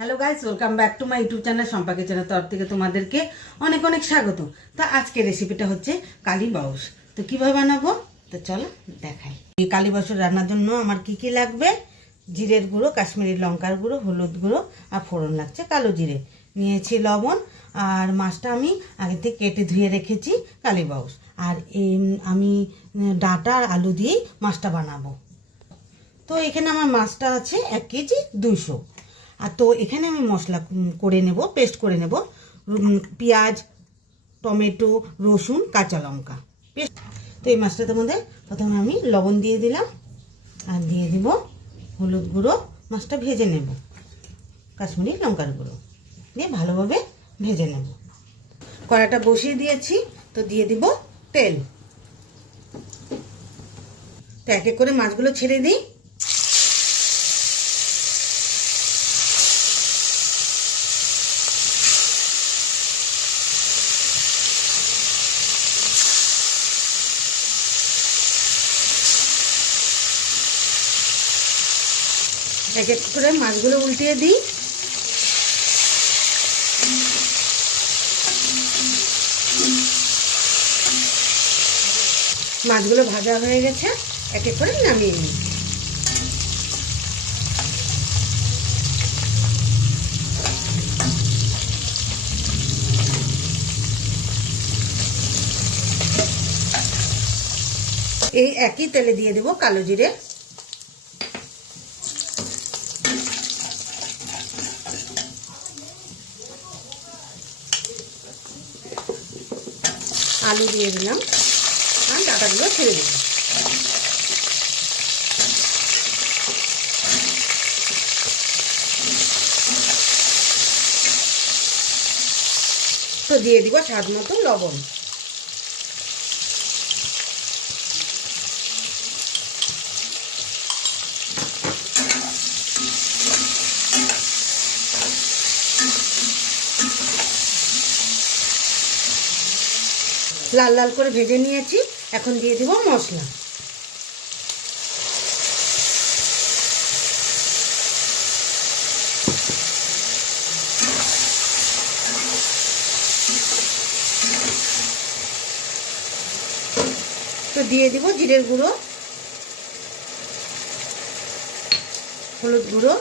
Hello guys, welcome back to my YouTube channel সম্পাকে channel তরফ থেকে তোমাদেরকে অনেক অনেক স্বাগত। তো আজকের রেসিপিটা হচ্ছে কালী বাউস। তো কিভাবে বানাবো তো চলো দেখাই। এই কালী বাউসের রান্নার জন্য আমার কি কি লাগবে: জিরের গুঁড়ো, কাশ্মীরি লঙ্কার গুঁড়ো, হলুদ গুঁড়ো আর ফোড়ন লাগছে কালো জিরে, নিয়েছি লবণ, আর মাছটা আমি আগে থেকে কেটে ধুয়ে রেখেছি কালী বাউস। আর আমি ডাঁটা আর আলু দিয়েই মাছটা বানাবো। তো এখানে আমার মাছটা আছে 1 কেজি 200। আর তো এখানে আমি মশলা করে নেব, পেস্ট করে নেব, পেঁয়াজ, টমেটো, রসুন, কাঁচা লঙ্কা পেস্ট। তো এই মাছটার মধ্যে প্রথমে আমি লবণ দিয়ে দিলাম আর দিয়ে দিব হলুদ গুঁড়ো, মাছটা ভেজে নেব, কাশ্মীরি লঙ্কার গুঁড়ো দিয়ে ভালোভাবে ভেজে নেব। কড়াটা বসিয়ে দিয়েছি, তো দিয়ে দিব তেল। তো এক এক করে মাছগুলো ছেড়ে দিই। এক এক করে মাছগুলো উল্টিয়ে দিই। মাছগুলো ভাজা হয়ে গেছে, এক এক করে নামিয়ে নিই। এই একই তেলে দিয়ে দেবো কালো জিরে, আলু দিয়ে দিলাম আর ডাঁটাগুলো ছেড়ে দিলাম। তো দিয়ে দিব স্বাদ মতো লবণ। লাল লাল করে ভেজে নিয়েছি, এখন দিয়ে দিব মশলা। তো দিয়ে দিব জিরের গুঁড়ো, হলুদ গুঁড়ো,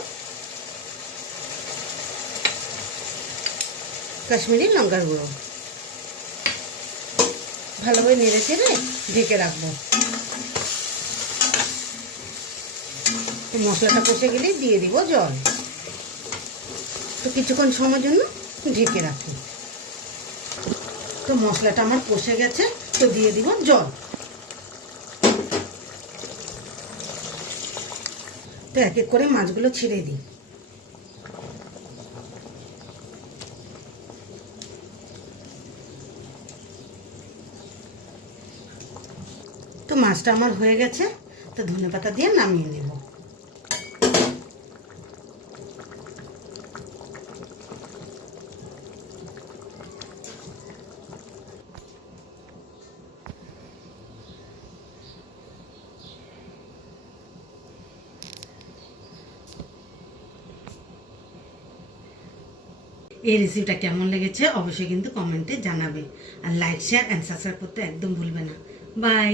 কাশ্মীরি লঙ্কার গুঁড়ো। ভালোভাবে নেড়ে চেড়ে ঢেকে রাখবো। মশলাটা কষে গেলে দিয়ে দিব জল। তো কিছুক্ষণ সময়ের জন্য ঢেকে রাখি। তো মশলাটা আমার কষে গেছে, তো দিয়ে দিব জল। তো এক এক করে মাছগুলো ছেড়ে দিই। তো মাছটা আমার হয়ে গেছে, তো ধনেপাতা দিয়ে নামিয়ে নেব। এই রেসিপিটা কেমন লেগেছে অবশ্যই কিন্তু কমেন্টে জানাবে, আর লাইক, শেয়ার অ্যান্ড সাবস্ক্রাইব করতে একদম ভুলবে না। বাই।